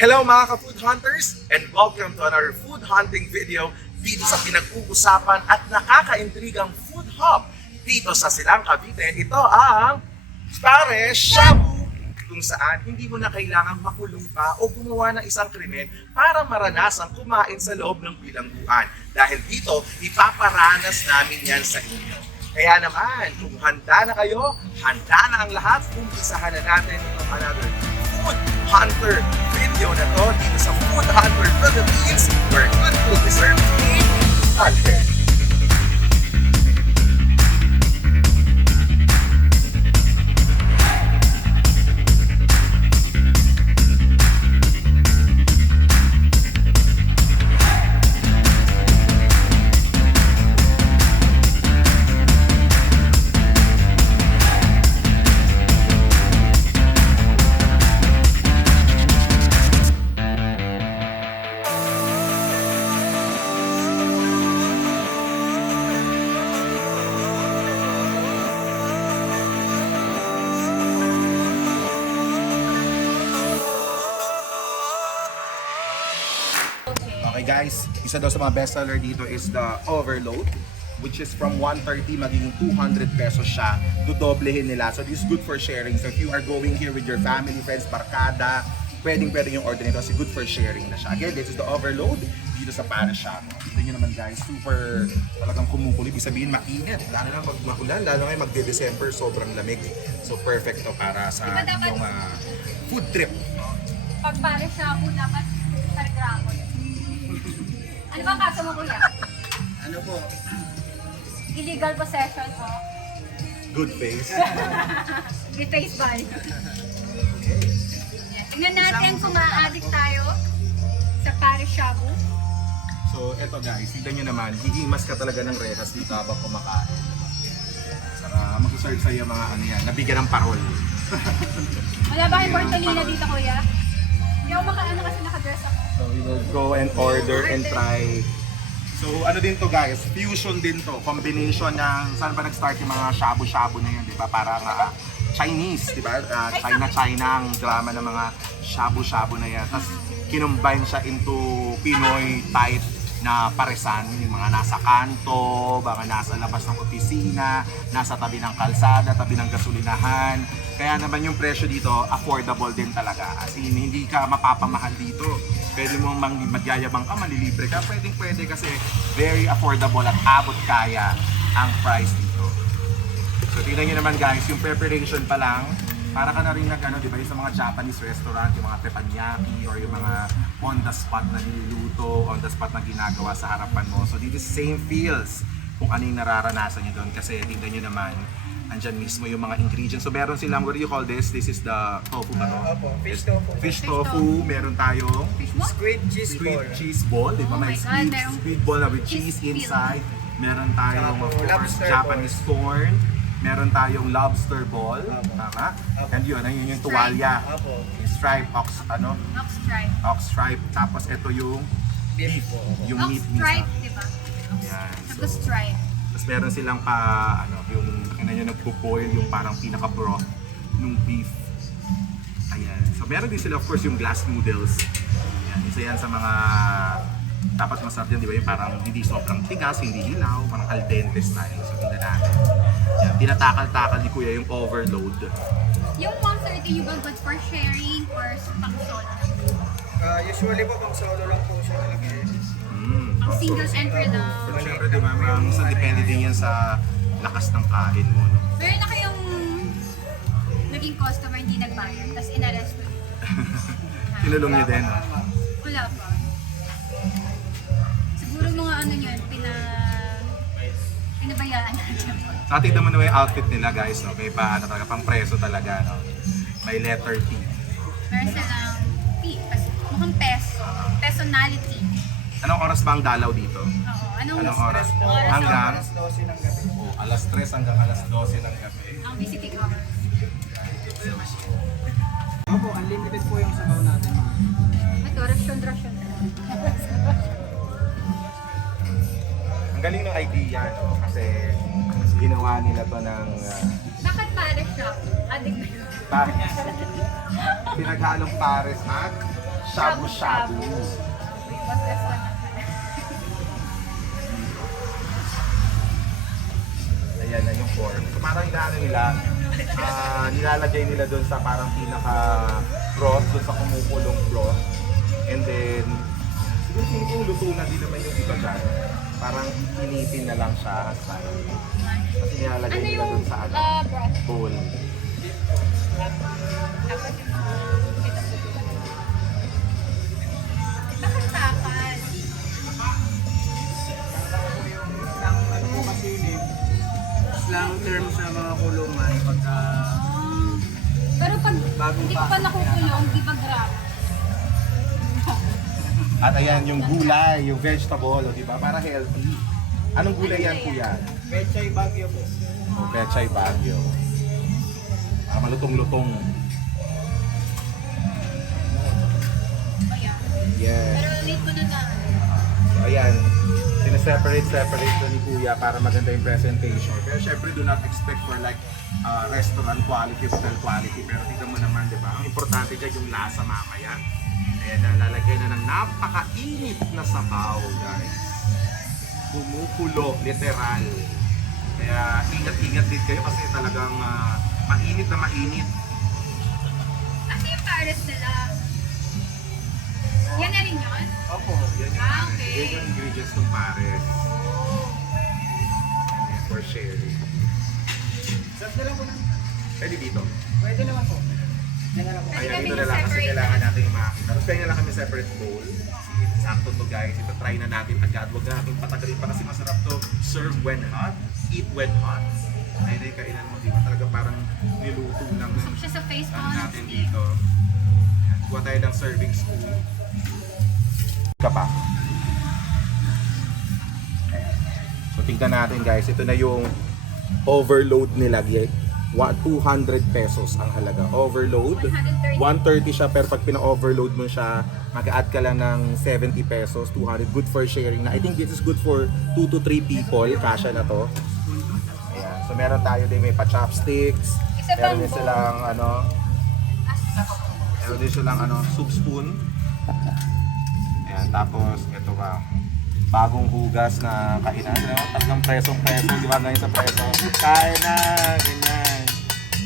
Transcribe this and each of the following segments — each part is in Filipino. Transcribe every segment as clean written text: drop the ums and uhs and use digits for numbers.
Hello mga ka-food hunters and welcome to another food hunting video dito sa pinag-uusapan at nakakaintrigang food hub dito sa Silang Cavite. Ito ang Pares Shabu, kung saan hindi mo na kailangang makulong pa o gumawa ng isang krimen para maranasang kumain sa loob ng bilangguan. Dahil dito, ipaparanas namin yan sa inyo. Kaya naman, kung handa na kayo, handa na ang lahat, umpisahan na natin itong another Food Hunter video na to dito sa Food Hunter Philippines, where good food is served in content. Okay guys, isa daw sa mga bestseller dito is the Overload, which is from 130 magiging 200 pesos siya. Dodoblehin nila. So this is good for sharing. So if you are going here with your family, friends, barkada, pwedeng yung order nito kasi good for sharing na siya. Again, this is the Overload dito sa Pares Shabu. Tignan nyo naman guys, super talagang kumukulo. Ibig sabihin mainit. Lalo na pag makulan, lalo na magde-December, sobrang lamig. So perfect to para sa inyong food trip. Pag Pares Shabu, dapat Targramo. Ano bang kaso mo, kuya? Ano po? Illegal possession o Good face. with face value. Tingnan natin kung ma-addict tayo sa Pares Shabu. So eto guys, tignan nyo naman, hihimas ka talaga ng rehas dito habang kumakain. Saka mag-serve sa'yo mga ano yan, nabigyan ng parol. Wala ba kayong Bortolina dito, kuya? Hindi ako makaano kasi nakadress ako. So we will go and order and try. So ano din to guys, fusion din to, combination ng saan ba nag-start yung mga shabu-shabu na yun, di ba? Parang Chinese, di ba? China ang drama ng mga shabu-shabu na yan. Tapos kinumbine siya into Pinoy type na paresan, yung mga nasa kanto, baka nasa labas ng opisina, nasa tabi ng kalsada, tabi ng gasolinahan. Kaya naman yung presyo dito, affordable din talaga. As in, hindi ka mapapamahal dito. Pwede mong magyayabang ka, malilibre ka. Pwede kasi very affordable at abot kaya ang price dito. So tingnan nyo naman guys, yung preparation pa lang, para ka na rin nag, di ba, yung sa mga Japanese restaurant, yung mga teppanyaki or yung mga on the spot na niluluto, on the spot na ginagawa sa harapan mo. So dito same feels kung ano yung nararanasan nyo doon. Kasi tingnan nyo naman, andyan mismo yung mga ingredients. So meron silang, what do you call this? This is the tofu ba to? Opo, fish tofu. Fish tofu, meron tayong Fish mo? Squid cheese squid ball. cheese ball, di ba? Oh May my God, merong squid ball na with cheese cheese inside. Meron tayong, of course, Lobster Japanese corn. Meron tayong lobster ball, tama? And yun, ayun yung tuwalya. Opo. Stripe, ox Ox-stripe. stripe. Tapos ito yung Beef po. yung meat Ox-stripe, mismo. di ba? Yan. Tapos stripe. Tapos meron silang yung nagpo-boil yung parang pinaka-broth nung beef. Ayan. So meron din sila of course yung glass noodles. Ayan. Isa yan sa mga dapat masarap yan, di ba? Yung parang hindi sobrang tigas, hindi hilaw, parang al dente style. So tingnan natin. Ayan. Tinatakal-takal ni Kuya yung Overload. Yung 130 yung ba good for sharing or pang solo? Usually po pang solo lang po siya nalagay. Pang single entry lang. Pero syempre, di ba, minsan depende din yan sa lakas ng kain mo. No? Meron na kayong naging customer hindi nagbayad, tapos in-arrest mo. Tinulong niyo din, no? Wala pa. Siguro mga ano yun, pinabayaan natin. Sa tignan mo naman yung outfit nila guys, no? May talaga, pang preso talaga, no? May letter T. Meron silang mukhang personality. Anong oras ba ang dalaw dito? Oo. Anong oras? Oras Hanggang? Alas 12 ng gabi. Alas 3 hanggang alas 12 ng gabi. ang visiting hours. Opo, unlimited po yung sabaw natin. Ito, rasyon. Ang galing ng idea, no? Kasi ginawa nila to ng Bakit Pares Shabu? Adik na yun. Pares. Pinaghalong Pares at shabu-shabu. Mag-rest na lang. Ayan na yung form. So parang inaano nila, nilalagay nila doon sa parang pinaka-broth, doon sa kumukulong broth. And then, siguro kung luto na din naman yung iba dyan. Parang initin na lang siya. Parang, kasi nilalagay Ano nila yung doon sa ano, broth? bowl. Tapos yung bakit takal? Ano po kasi yun eh. Slang term sa mga kulungan pagka Pero pag Bagong hindi ko pa nakukulong, di ba grab? At ayan, yung gulay, yung vegetable, o, di ba? Para healthy. Anong gulay yan, kuya? Pechay Baguio po. O, Pechay Baguio. Malutong-lutong. Ayan. Yes. Pero late ko na na. So, ayan, sineseparate ko ni Kuya para maganda yung presentation. Pero syempre, do not expect for like restaurant quality, hotel quality. Pero tignan mo naman, di ba? Ang importante dyan yung lasa mamaya. Ayan, nalalagay na ng napakainit na sabaw, guys. Kumukulo, literal. Kaya ingat-ingat din kayo kasi talagang mainit na mainit. Ano yung Paris nila? Yan na rin yun? Opo, yan yung Ah, pares. okay. Yan yung ingredients ng pares. Oh. Ayan, for sharing. Sarap na lang po na. Pwede dito. Pwede naman po. Yan na lang po. Pwede Ayan, kami dito na lang kasi separate kailangan na. natin yung makakita. Tapos kaya na lang kami separate bowl. Sakto to guys. Ito try na natin agad. Huwag na natin patagalin pa kasi masarap to. Serve when hot, eat when hot. Ayun na yung kainan mo. Di ba talaga parang niluto lang ng Siya sa face ano on. natin dito. Ayan, kuha tayo ng serving spoon. Ka pa. Ayan. So tingnan natin guys. Ito na yung overload nila. 200 pesos ang halaga. Overload. 130. 130 siya pero pag pina-overload mo siya, mag-add ka lang ng 70 pesos, 200. Good for sharing na. I think this is good for 2 to 3 people. Kasha na to. Ayan. So meron tayo din may pa-chopsticks. Isa Meron pang din bowl. silang meron din silang soup spoon. Ayan. Tapos ito pa. Bagong hugas na kainan. Tatlong presong peso. Di ba ngayon sa preso? Kain na! Ganyan.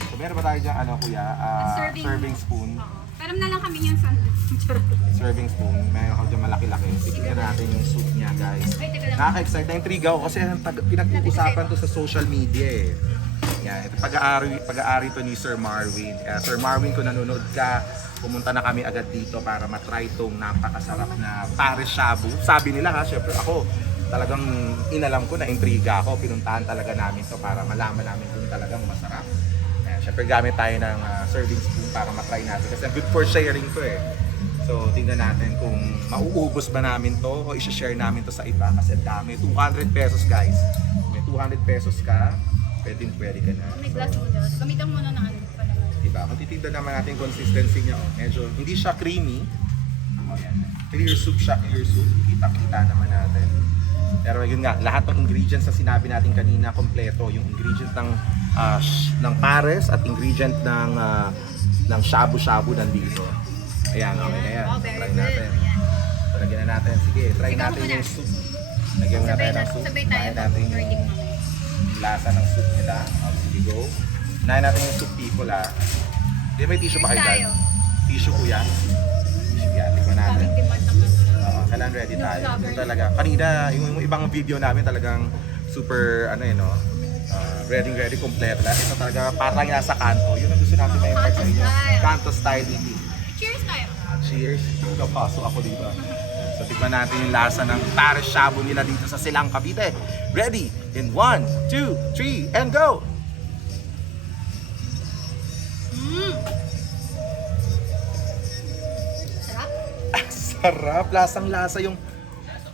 So meron ba tayo dyan, kuya? Serving spoon. Oo. Pero na lang kami yung sandwich. Serving spoon. Meron ka dyan malaki-laki. Tignan natin yung soup niya, guys. Ay, teka lang. Nakaka-excite na intriga ako kasi pinag-uusapan to sa social media eh. Yan, ito pag-aari to ni Sir Marwin. Sir Marwin, kung nanonood ka, pumunta na kami agad dito para matry tong napakasarap na pares shabu. Sabi nila ha, syempre ako, talagang inalam ko na intriga ako. Pinuntahan talaga namin to para malaman namin kung talagang masarap. Syempre gamit tayo ng serving spoon para matry natin kasi good for sharing to eh. So tingnan natin kung mauubos ba namin to o i-share namin to sa iba kasi dami. 200 pesos guys. May 200 pesos ka, pwede ka na. May glass noodles. Gamitan mo na ng ano pa naman. Diba? Kung titignan naman natin consistency niya, medyo hindi siya creamy. Clear soup siya, clear soup. Kita-kita naman natin. Pero yun nga, lahat ng ingredients na sinabi natin kanina, kompleto. Yung ingredient ng pares at ingredient ng shabu-shabu nandito. Ayan, okay na yan. Oh, very Try good. natin. Ayan. So, lagyan na natin. Sige, try Sigaw natin mo na. yung soup. Lagyan na tayo ng soup. Sabay tayo Try natin yung recording mamaya. lasa ng soup nila. Sige, go. Unahin natin yung soup people ha. Di may tissue pa kayo Cheers dyan? tayo. Tissue kuya. Tissue yan. Tignan natin. Daming demand naman. Kailan ready Yung tayo. vlogger. Ito talaga. Kanina, yung ibang video namin talagang super, ready, kompleto. Lahat ito talaga parang nasa kanto. Yun ang gusto natin may part sa inyo. Kanto style. Kanto style eating. Cheers tayo. Cheers. Napasok ako dito. So, tignan natin yung lasa ng pares shabu nila dito sa Silang, Cavite. Ready? In 1, 2, 3, and go! Sarap. Sarap. Lasang-lasa yung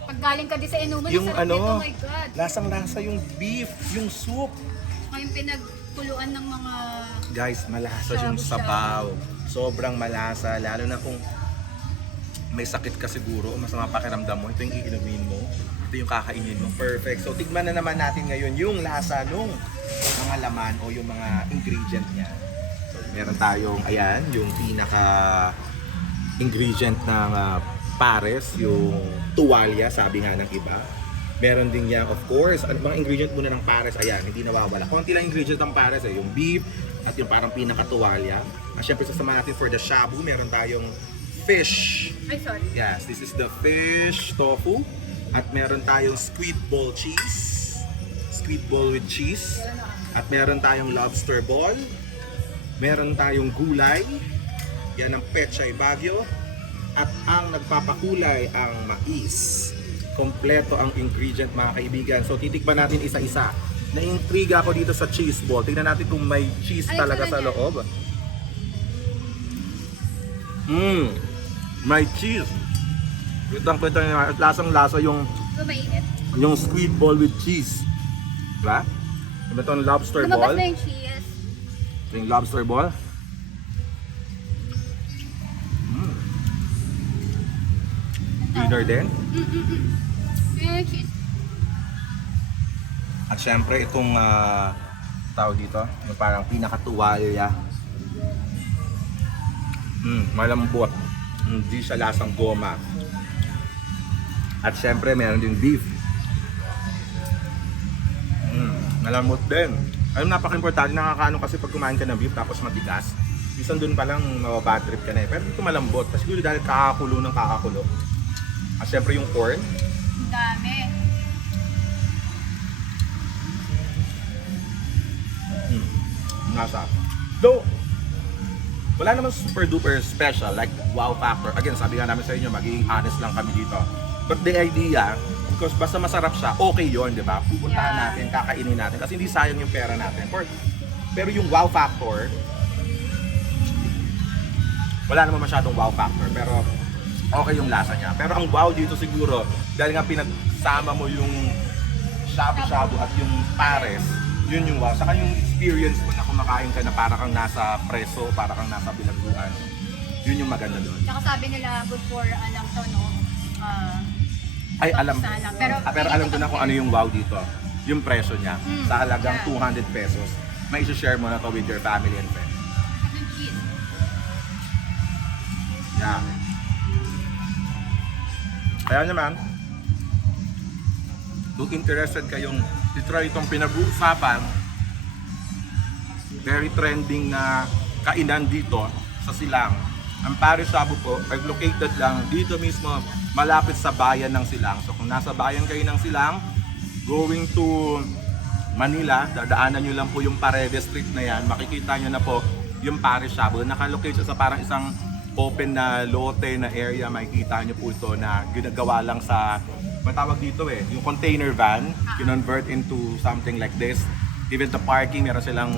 Pag galing ka din sa inuman, Yung ang sarap ano, nito. Oh my God. lasang-lasa yung beef, yung soup. Ngayong pinagkuluan ng mga Guys, malasa yung Shabu-shabu. sabaw. Sobrang malasa, lalo na kung may sakit ka siguro, masama pakiramdam mo, ito yung iinumin mo, ito yung kakainin mo. Perfect. So, tignan na naman natin ngayon yung lasa nung mga laman o yung mga ingredient niya. So, meron tayong, ayan, yung pinaka ingredient ng pares, yung tuwalya, sabi nga ng iba. Meron din yan, of course, ano bang ingredient muna ng pares? Ayan, hindi nawawala. Konti lang ingredient ng pares yung beef at yung parang pinakatuwalya. At syempre sasama natin for the shabu, meron tayong fish. Ay, sorry. Yes, this is the fish tofu. At meron tayong squid ball cheese. Squid ball with cheese. At meron tayong lobster ball. Meron tayong gulay. Yan ang pechay bagyo. At ang nagpapakulay ang mais. Kompleto ang ingredient mga kaibigan. So titikman natin isa-isa. Na-intriga ako dito sa cheese ball. Tingnan natin kung may cheese talaga sa loob. May cheese. Kitang-kita niya. At lasang-lasa yung Mainit. squid ball with cheese. Diba? Ito ang lobster Lumabas ball. na yung cheese. Yung lobster ball. Dinner din. Yung cheese. At syempre itong tawag dito, yung parang pinakatuwalya. Malambot. Hindi siya lasang goma. At syempre meron din beef. Malambot din. Ayun, napaka-importante, nakakaano kasi pag kumain ka ng beef tapos matigas. Minsan dun pa lang mababad trip ka na eh. Pero dito malambot. Kasi siguro dahil kakakulo ng kakakulo. At syempre yung corn. Ang dami. Nasa. Though, wala naman super duper special like wow factor. Again, sabi nga namin sa inyo, magiging honest lang kami dito. But the idea, because basta masarap siya, okay yon, di ba? Pupuntahan natin, kakainin natin. Kasi hindi sayang yung pera natin. Pero yung wow factor, wala naman masyadong wow factor. Pero okay yung lasa niya. Pero ang wow dito siguro, dahil nga pinagsama mo yung shabu-shabu at yung pares, yun yung wow. Saka yung experience mo na kumakain ka na para kang nasa preso, para kang nasa bilangguan. Yun yung maganda doon. Tsaka sabi nila, good for, alam to, no? Ay, alam. Sana. Pero alam ko na kung ano yung wow dito. Yung presyo niya. Sa halagang yeah. 200 pesos. May share mo na to with your family and friends. Yung cheese. Yeah. Kaya naman, kung interested kayong i-try itong pinag-uusapan, very trending na kainan dito sa Silang. Ang Paris Shabu po ay located lang dito mismo, malapit sa bayan ng Silang. So kung nasa bayan kayo ng Silang, going to Manila, dadaanan nyo lang po yung Paredes Street na yan, makikita nyo na po yung Paris Shabu. Naka-locate siya sa parang isang open na lote na area, makikita nyo po ito na ginagawa lang sa, matawag dito yung container van, kinonvert into something like this. Even the parking, meron silang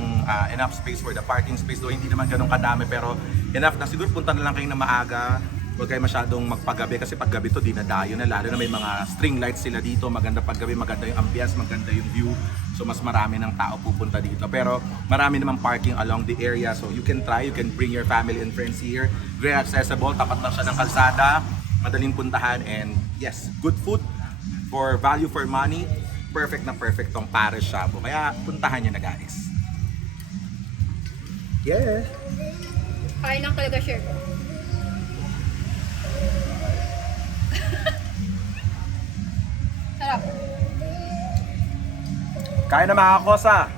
enough space for the parking space. So hindi naman ganun kadami pero enough na. Siguro punta na lang kayo na maaga. Huwag kayo masyadong magpagabi kasi paggabi to dinadayo na. Lalo na may mga string lights sila dito. Maganda paggabi, maganda yung ambience, maganda yung view. So mas marami ng tao pupunta dito. Pero marami namang parking along the area. So you can try, you can bring your family and friends here. Very accessible, tapat lang siya ng kalsada. Madaling puntahan and yes, good food for value for money. Perfect na perfect tong Paris Shabu. Kaya puntahan nyo na guys. Yeah. Kain lang talaga share ko. Sarap. Kain na mga kosa.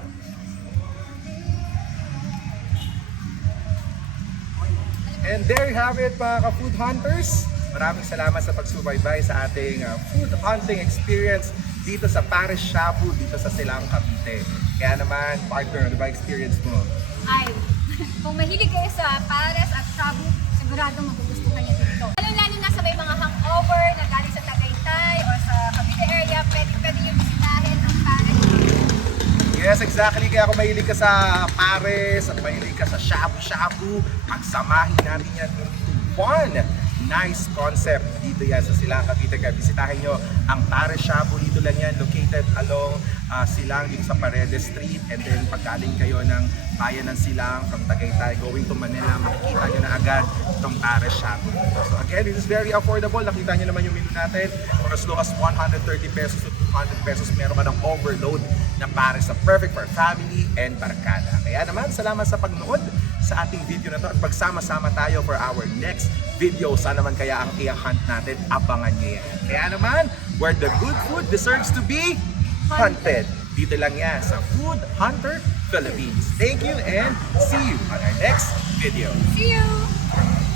And there you have it mga ka-food hunters. Maraming salamat sa pagsubaybay sa ating food hunting experience dito sa Paris Shabu, dito sa Silang, Cavite. Kaya naman, partner, ano ba experience mo? Ay, kung mahilig kayo sa pares at shabu, sigurado magugustuhan niyo dito. Lalo na sa may mga hangover na galing sa Tagaytay or sa Cavite area, pwede yung bisitahin ang pares. Yes, exactly. Kaya kung mahilig ka sa pares at mahilig ka sa shabu-shabu, pagsamahin natin yan into one nice concept dito yan sa Silang, Cavite. Kaya bisitahin nyo ang Paris Shabu. Dito lang yan, located along Silang, dito sa Paredes Street. And then paggaling kayo ng bayan ng Silang from Tagaytay going to Manila, makikita nyo na agad itong Paris Shabu. So again, this is very affordable. Nakita nyo naman yung menu natin. For as low as 130 pesos to 200 pesos, meron ka ng overload na pares na perfect for family and barkada. Kaya naman, salamat sa pagnood sa ating video na to at pagsama-sama tayo for our next video. Saan naman kaya ang i-hunt natin? Abangan nyo yan. Kaya naman, where the good food deserves to be hunted. Dito lang yan sa Food Hunter Philippines. Thank you and see you on our next video. See you!